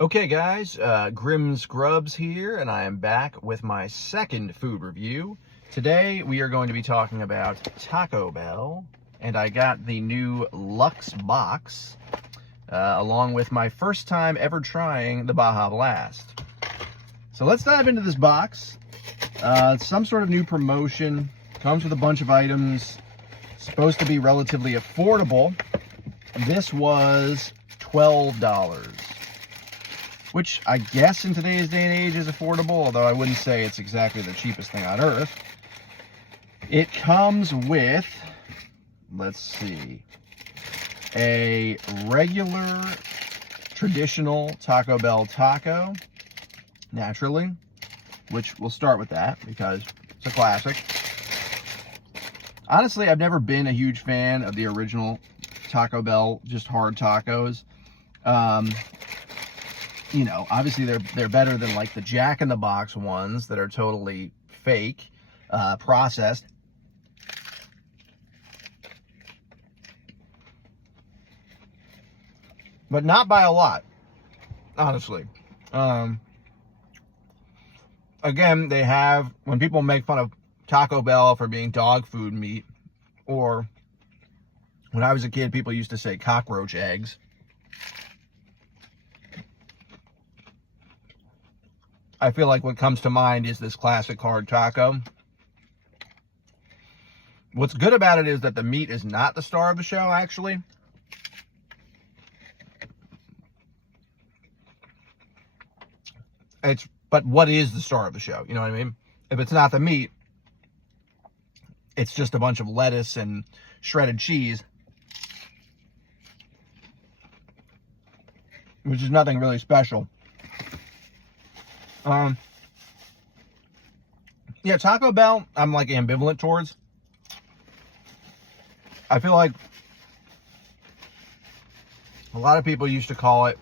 Okay guys, Grim's Grubs here, and I am back with my second food review. Today we are going to be talking about Taco Bell, and I got the new LUXE box, along with my first time ever trying the Baja Blast. So let's dive into this box. It's some sort of new promotion, comes with a bunch of items, supposed to be relatively affordable. This was $12. Which I guess in today's day and age is affordable, although I wouldn't say it's exactly the cheapest thing on earth. It comes with, let's see, a regular traditional Taco Bell taco, naturally, which we'll start with that because it's a classic. Honestly, I've never been a huge fan of the original Taco Bell, just hard tacos. You know, obviously they're better than like the Jack in the Box ones that are totally fake, processed. But not by a lot, honestly. Again, they have, when people make fun of Taco Bell for being dog food meat, or when I was a kid, people used to say cockroach eggs. I feel like what comes to mind is this classic hard taco. What's good about it is that the meat is not the star of the show, actually. But what is the star of the show? You know what I mean? If it's not the meat, it's just a bunch of lettuce and shredded cheese, which is nothing really special. Yeah, Taco Bell, I'm like ambivalent towards. I feel like a lot of people used to call it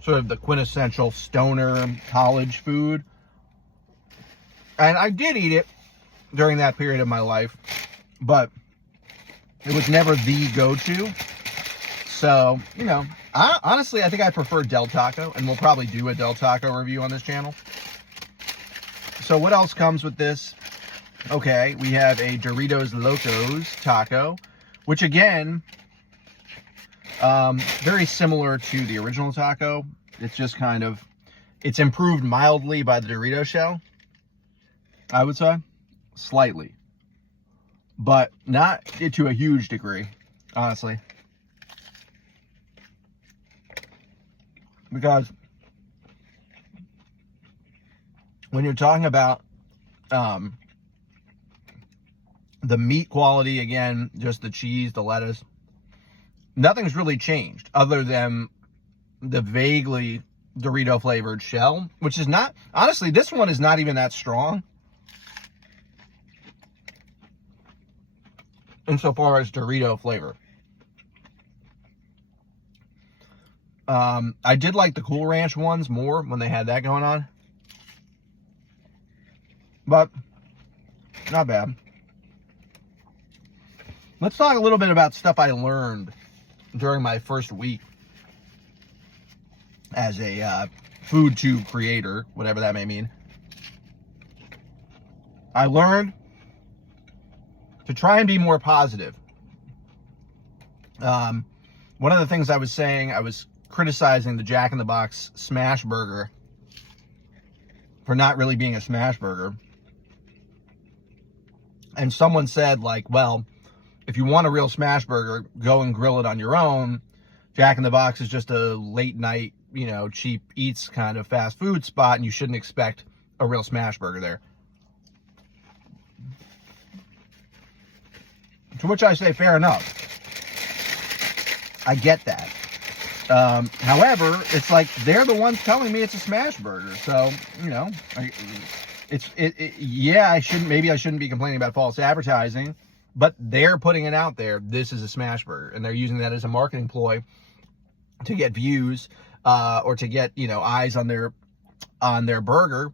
sort of the quintessential stoner college food. And I did eat it during that period of my life, but it was never the go-to. So, you know, honestly, I think I prefer Del Taco, and we'll probably do a Del Taco review on this channel. So what else comes with this? Okay, we have a Doritos Locos taco, which again, very similar to the original taco. It's just kind of, it's improved mildly by the Dorito shell, I would say, slightly, but not to a huge degree, honestly. Because when you're talking about the meat quality, again, just the cheese, the lettuce, nothing's really changed other than the vaguely Dorito flavored shell, which is not, honestly, this one is not even that strong insofar as Dorito flavor. I did like the Cool Ranch ones more when they had that going on, but not bad. Let's talk a little bit about stuff I learned during my first week as a food tube creator, whatever that may mean. I learned to try and be more positive. One of the things I was saying, I was criticizing the Jack in the Box smash burger for not really being a smash burger. And someone said, like, well, if you want a real smash burger, go and grill it on your own. Jack in the Box is just a late night, you know, cheap eats kind of fast food spot, and you shouldn't expect a real smash burger there. To which I say, fair enough. I get that. However, it's like they're the ones telling me it's a smash burger. So, you know, yeah, maybe I shouldn't be complaining about false advertising, but they're putting it out there. This is a smash burger, and they're using that as a marketing ploy to get views, or to get, you know, eyes on their burger.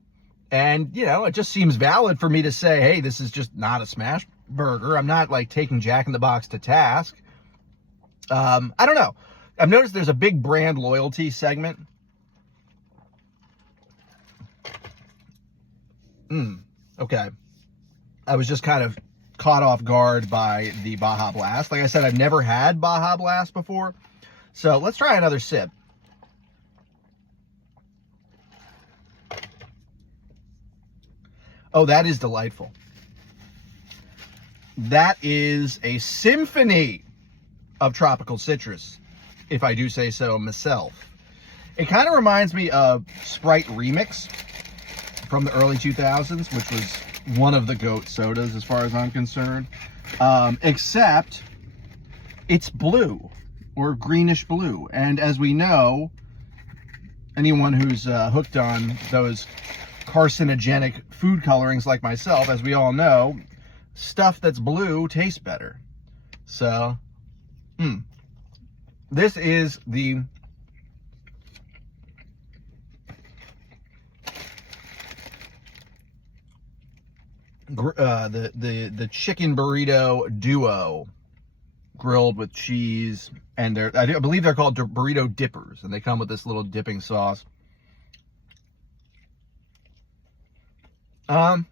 And, you know, it just seems valid for me to say, hey, this is just not a smash burger. I'm not like taking Jack in the Box to task. I don't know. I've noticed there's a big brand loyalty segment Okay. I was just kind of caught off guard by the Baja Blast. Like I said, I've never had Baja Blast before. So let's try another sip. Oh, that is delightful. That is a symphony of tropical citrus, if I do say so myself. It kind of reminds me of Sprite Remix from the early 2000s, which was one of the GOAT sodas as far as I'm concerned. Except it's blue or greenish blue. And as we know, anyone who's hooked on those carcinogenic food colorings like myself, as we all know, stuff that's blue tastes better. So, this is the chicken burrito duo, grilled with cheese, and I believe they're called burrito dippers, and they come with this little dipping sauce. You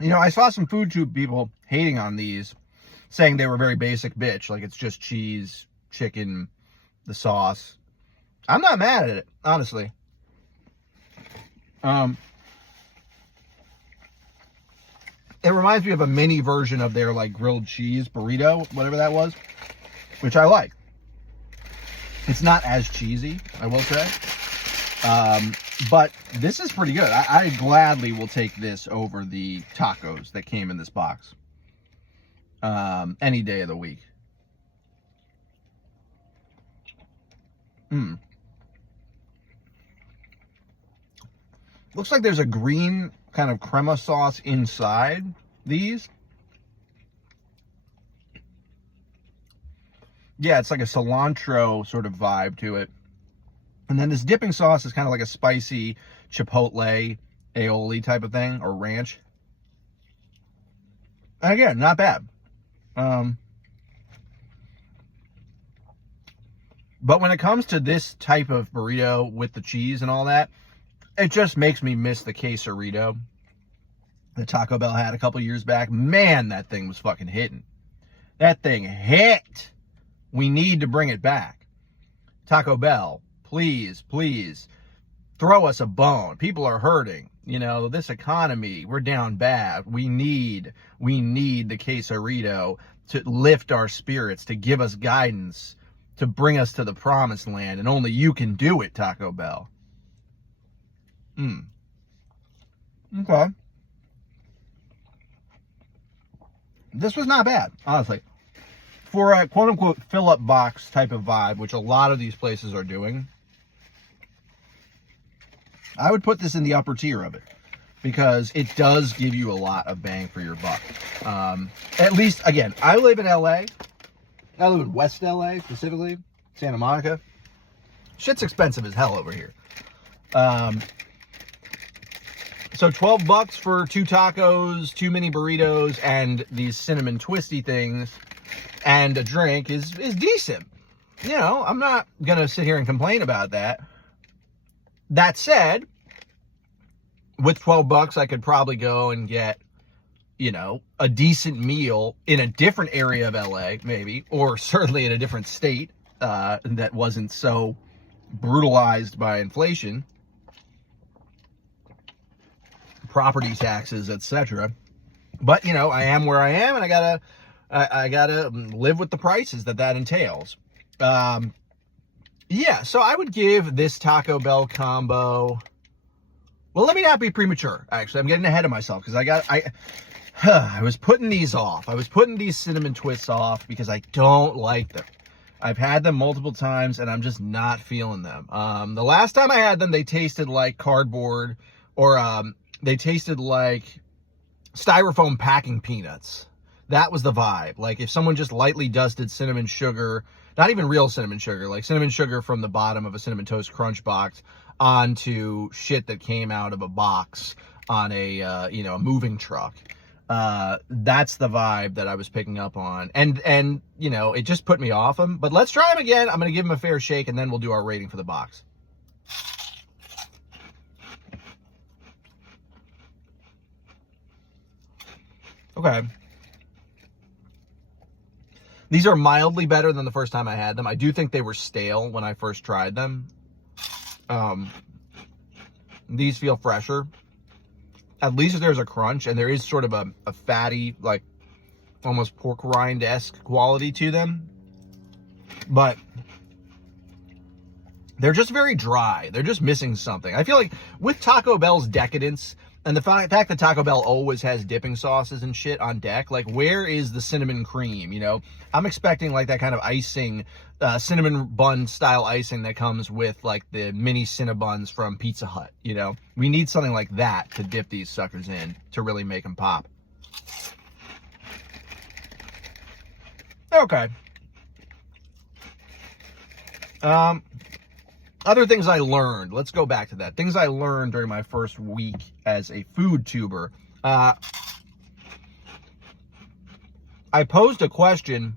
know, I saw some food tube people hating on these, saying they were very basic bitch, like it's just cheese, chicken, the sauce. I'm not mad at it, honestly. It reminds me of a mini version of their like grilled cheese burrito, whatever that was, which I like. It's not as cheesy, I will say. But this is pretty good. I gladly will take this over the tacos that came in this box. Any day of the week. Looks like there's a green kind of crema sauce inside these. Yeah, it's like a cilantro sort of vibe to it. And then this dipping sauce is kind of like a spicy chipotle aioli type of thing, or ranch. And again, not bad. But when it comes to this type of burrito with the cheese and all that, it just makes me miss the quesarito that Taco Bell had a couple years back. Man, that thing was fucking hitting. That thing hit. We need to bring it back. Taco Bell, please, please, throw us a bone. People are hurting. You know, this economy, we're down bad. We need the quesarito to lift our spirits, to give us guidance, to bring us to the promised land. And only you can do it, Taco Bell. Okay. This was not bad, honestly. For a quote-unquote fill-up box type of vibe, which a lot of these places are doing, I would put this in the upper tier of it, because it does give you a lot of bang for your buck. At least, again, I live in LA. I live in West LA, specifically, Santa Monica. Shit's expensive as hell over here. So $12 for 2 tacos, 2 mini burritos, and these cinnamon twisty things, and a drink is decent. You know, I'm not gonna sit here and complain about that. That said, with $12, I could probably go and get, you know, a decent meal in a different area of LA, maybe, or certainly in a different state that wasn't so brutalized by inflation, property taxes, etc. But, you know, I am where I am, and I gotta live with the prices that entails. Yeah, so I would give this Taco Bell combo, well, let me not be premature, actually. I'm getting ahead of myself, because I was putting these off. I was putting these cinnamon twists off because I don't like them. I've had them multiple times, and I'm just not feeling them. The last time I had them, they tasted like cardboard, or they tasted like styrofoam packing peanuts. That was the vibe. Like if someone just lightly dusted cinnamon sugar, not even real cinnamon sugar, like cinnamon sugar from the bottom of a Cinnamon Toast Crunch box onto shit that came out of a box on a, you know, a moving truck. That's the vibe that I was picking up on. And you know, it just put me off them. But let's try them again. I'm going to give them a fair shake, and then we'll do our rating for the box. Okay. These are mildly better than the first time I had them. I do think they were stale when I first tried them. These feel fresher. At least there's a crunch, and there is sort of a fatty, like almost pork rind-esque quality to them. But they're just very dry. They're just missing something. I feel like with Taco Bell's decadence, and the fact that Taco Bell always has dipping sauces and shit on deck, like, where is the cinnamon cream, you know? I'm expecting, like, that kind of icing, cinnamon bun style icing that comes with, like, the mini Cinnabons from Pizza Hut, you know? We need something like that to dip these suckers in to really make them pop. Okay. Other things I learned. Let's go back to that. Things I learned during my first week as a food tuber. I posed a question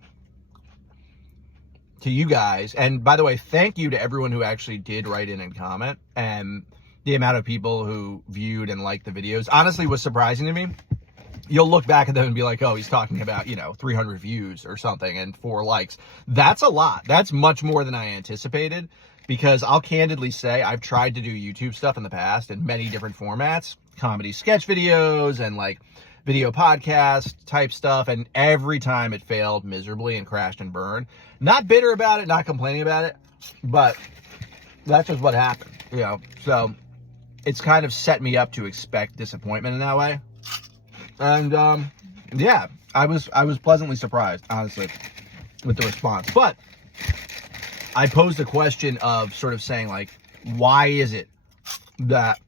to you guys. And by the way, thank you to everyone who actually did write in and comment. And the amount of people who viewed and liked the videos honestly was surprising to me. You'll look back at them and be like, oh, he's talking about, you know, 300 views or something and 4 likes. That's a lot. That's much more than I anticipated. Because I'll candidly say I've tried to do YouTube stuff in the past in many different formats, comedy sketch videos and like video podcast type stuff. And every time it failed miserably and crashed and burned. Not bitter about it, not complaining about it, but that's just what happened, you know? So it's kind of set me up to expect disappointment in that way. And yeah, I was pleasantly surprised, honestly, with the response. But I posed a question of sort of saying, like, why is it that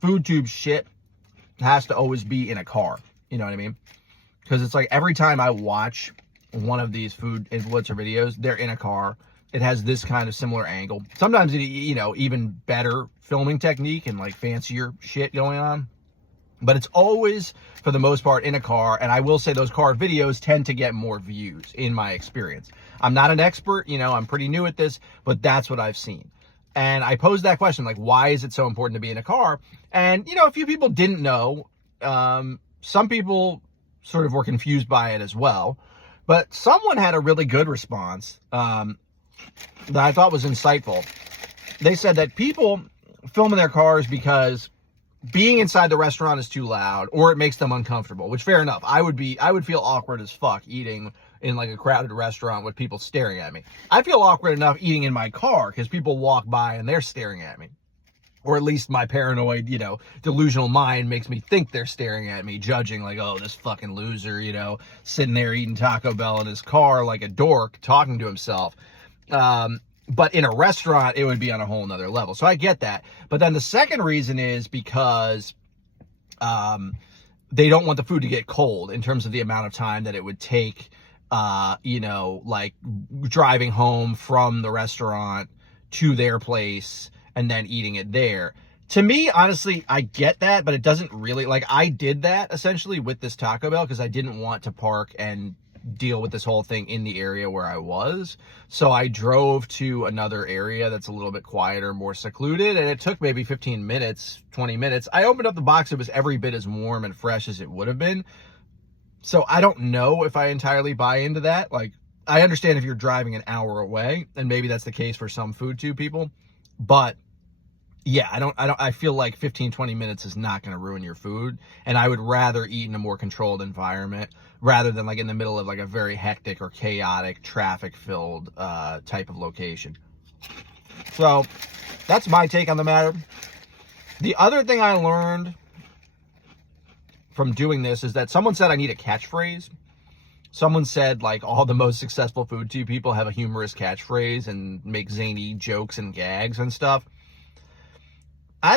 food tube shit has to always be in a car? You know what I mean? Because it's like every time I watch one of these food influencer videos, they're in a car. It has this kind of similar angle. Sometimes, you know, even better filming technique and like fancier shit going on. But it's always, for the most part, in a car. And I will say those car videos tend to get more views in my experience. I'm not an expert, you know, I'm pretty new at this, but that's what I've seen. And I posed that question, like, why is it so important to be in a car? And, you know, a few people didn't know. Some people sort of were confused by it as well. But someone had a really good response that I thought was insightful. They said that people film in their cars because being inside the restaurant is too loud or it makes them uncomfortable, which fair enough. I would feel awkward as fuck eating in like a crowded restaurant with people staring at me. I feel awkward enough eating in my car because people walk by and they're staring at me. Or at least my paranoid, you know, delusional mind makes me think they're staring at me, judging like, oh, this fucking loser, you know, sitting there eating Taco Bell in his car like a dork, talking to himself. But in a restaurant, it would be on a whole nother level. So I get that. But then the second reason is because they don't want the food to get cold in terms of the amount of time that it would take, you know, like driving home from the restaurant to their place and then eating it there. To me, honestly, I get that, but it doesn't really, like, I did that essentially with this Taco Bell because I didn't want to park and deal with this whole thing in the area where I was. So I drove to another area that's a little bit quieter, more secluded, and it took maybe 15 minutes, 20 minutes. I opened up the box, it was every bit as warm and fresh as it would have been. So I don't know if I entirely buy into that. Like, I understand if you're driving an hour away, and maybe that's the case for some food tube people, but yeah, I feel like 15, 20 minutes is not going to ruin your food. And I would rather eat in a more controlled environment rather than like in the middle of like a very hectic or chaotic traffic filled type of location. So that's my take on the matter. The other thing I learned from doing this is that someone said I need a catchphrase. Someone said like all the most successful food tube people have a humorous catchphrase and make zany jokes and gags and stuff.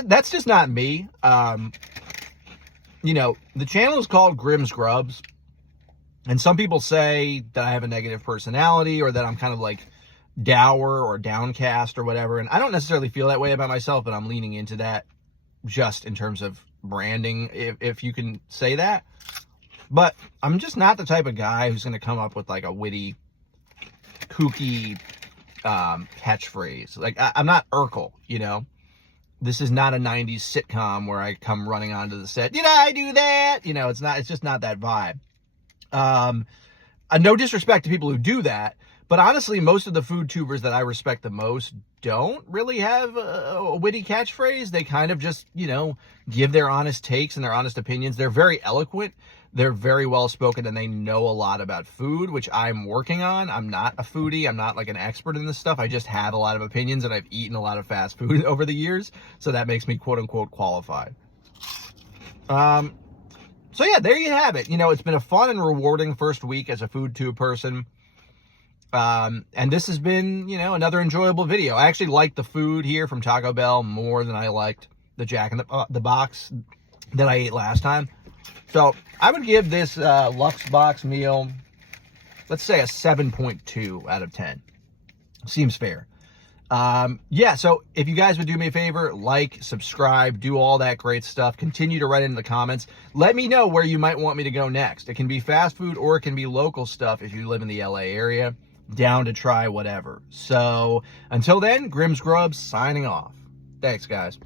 That's just not me. You know, the channel is called Grimm's Grubs, and some people say that I have a negative personality or that I'm kind of like dour or downcast or whatever, and I don't necessarily feel that way about myself, but I'm leaning into that just in terms of branding, if you can say that. But I'm just not the type of guy who's going to come up with like a witty, kooky catchphrase. Like, I'm not Urkel, you know? This is not a 90s sitcom where I come running onto the set. Did I do that? You know, it's just not that vibe. No disrespect to people who do that, but honestly, most of the food tubers that I respect the most don't really have a witty catchphrase. They kind of just, you know, give their honest takes and their honest opinions. They're very eloquent. They're very well spoken, and they know a lot about food, which I'm working on. I'm not a foodie. I'm not like an expert in this stuff. I just have a lot of opinions, and I've eaten a lot of fast food over the years, so that makes me quote unquote qualified. So yeah, there you have it. You know, it's been a fun and rewarding first week as a food tube person. And this has been, you know, another enjoyable video. I actually liked the food here from Taco Bell more than I liked the Jack in the Box that I ate last time. So I would give this Luxe box meal, let's say a 7.2 out of 10. Seems fair. Yeah, so if you guys would do me a favor, like, subscribe, do all that great stuff. Continue to write in the comments. Let me know where you might want me to go next. It can be fast food or it can be local stuff if you live in the LA area. Down to try whatever. So until then, Grimm's Grubs signing off. Thanks, guys.